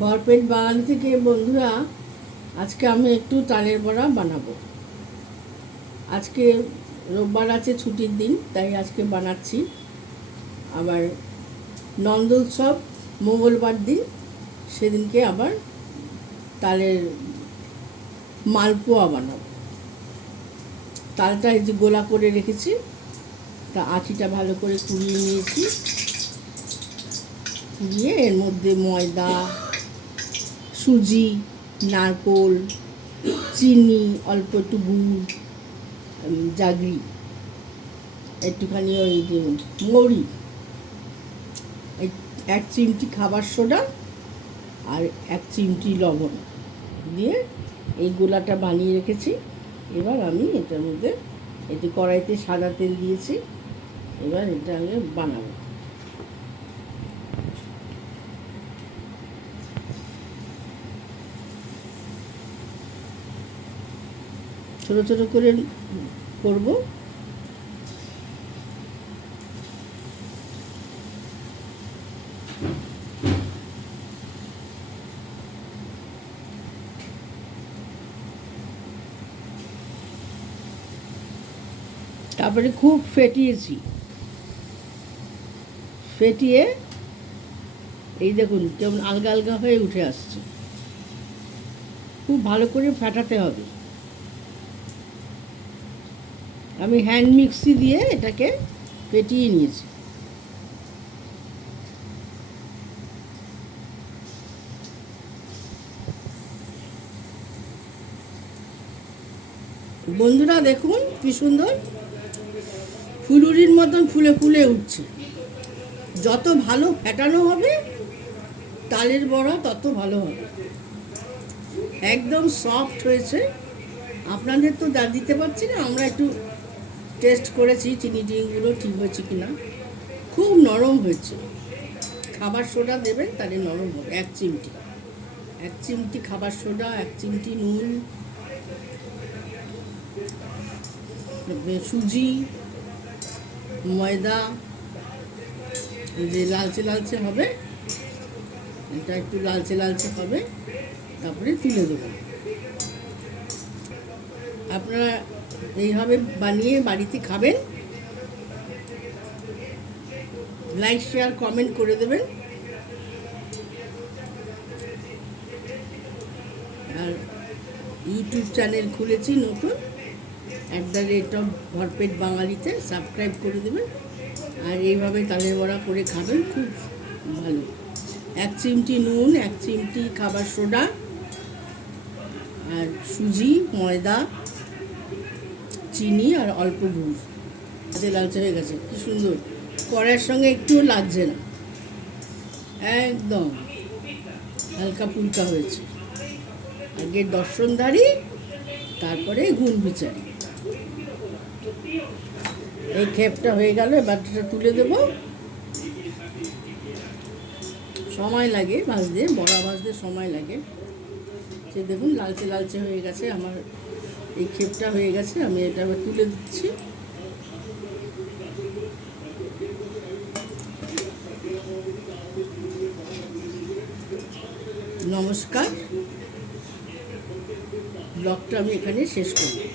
ভরপেট বাঙালি থেকে বন্ধুরা, আজকে আমি একটু তালের বড়া বানাবো। আজকে রোববার আছে, ছুটির দিন, তাই আজকে বানাচ্ছি। আবার নন্দ উৎসব মঙ্গলবার দিন, সেদিনকে আবার তালের মালপোয়া বানাবো। তালটা এই যে গোলা করে রেখেছি, তা আটিটা ভালো করে কুড়িয়ে নিয়েছি। কুড়িয়ে এর মধ্যে ময়দা, সুজি, নারকোল, চিনি, অল্প একটু গুড়, জাগরি, একটুখানি ওই যে মৌরি, এক চিমটি খাবার সোডা আর এক চিমটি লবণ দিয়ে এই গোলাটা বানিয়ে রেখেছি। এবার আমি এটার মধ্যে একটু কড়াইতে সাদা তেল দিয়েছি। এবার এটা আমি বানাবো। ছোটো ছোটো করে করব। তারপরে খুব ফেটিয়েছি, ফেটিয়ে এই দেখুন কেমন আলগা আলগা হয়ে উঠে আসছে। খুব ভালো করে ফাটাতে হবে। আমি হ্যান্ড মিক্সি দিয়ে এটাকে ফেটিয়ে নিয়েছি। বন্ধুরা দেখুন কি সুন্দর ফুলুরির মতন ফুলে ফুলে উঠছে। যত ভালো ফেটানো হবে তালের বড়া তত ভালো হবে। একদম সফট হয়েছে। আপনাদের তো দিতে পারছি না, আমরা একটু টেস্ট করেছি চিনি টিনিগুলো ঠিক হয়েছে কিনা। খুব নরম হয়েছে। খাবার সোডা দেবেন, তাহলে নরম হবে। এক চিমটি খাবার সোডা, এক চিমটি নুন, সুজি, ময়দা, যে লালচে লালচে হবে, এটা একটু লালচে লালচে হবে, তারপরে তুলে দেবো। আপনারা এইভাবে বানিয়ে বাড়িতে খাবেন। লাইক, শেয়ার, কমেন্ট করে দেবেন। আর ইউটিউব চ্যানেল খুলেছি নতুন, @ভরপেট বাঙালিতে সাবস্ক্রাইব করে দেবেন। আর এইভাবে তালের বড়া করে খাবেন, খুব ভালো। এক চিমটি নুন, এক চিমটি খাবার সোডা, আর সুজি, ময়দা, চিনি আর অল্প গুড়। লালচে লালচে হয়ে গেছে, কি সুন্দর। কড়াইয়ের সঙ্গে একটুও লাগছে না, একদম হালকা ফুলকা হয়েছে। আগে দর্শনদারি, তারপরে গুণ বিচারি। এই খেপটা হয়ে গেল, এবার এটা তুলে দেব। সময় লাগে ভাজতে, বড়া ভাজতে সময় লাগে। সে দেখুন লালচে লালচে হয়ে গেছে আমার, এই খেপটা হয়ে গেছে। আমি এটা আবার তুলে দিচ্ছি। নমস্কার, ব্লগটা আমি এখানে শেষ করি।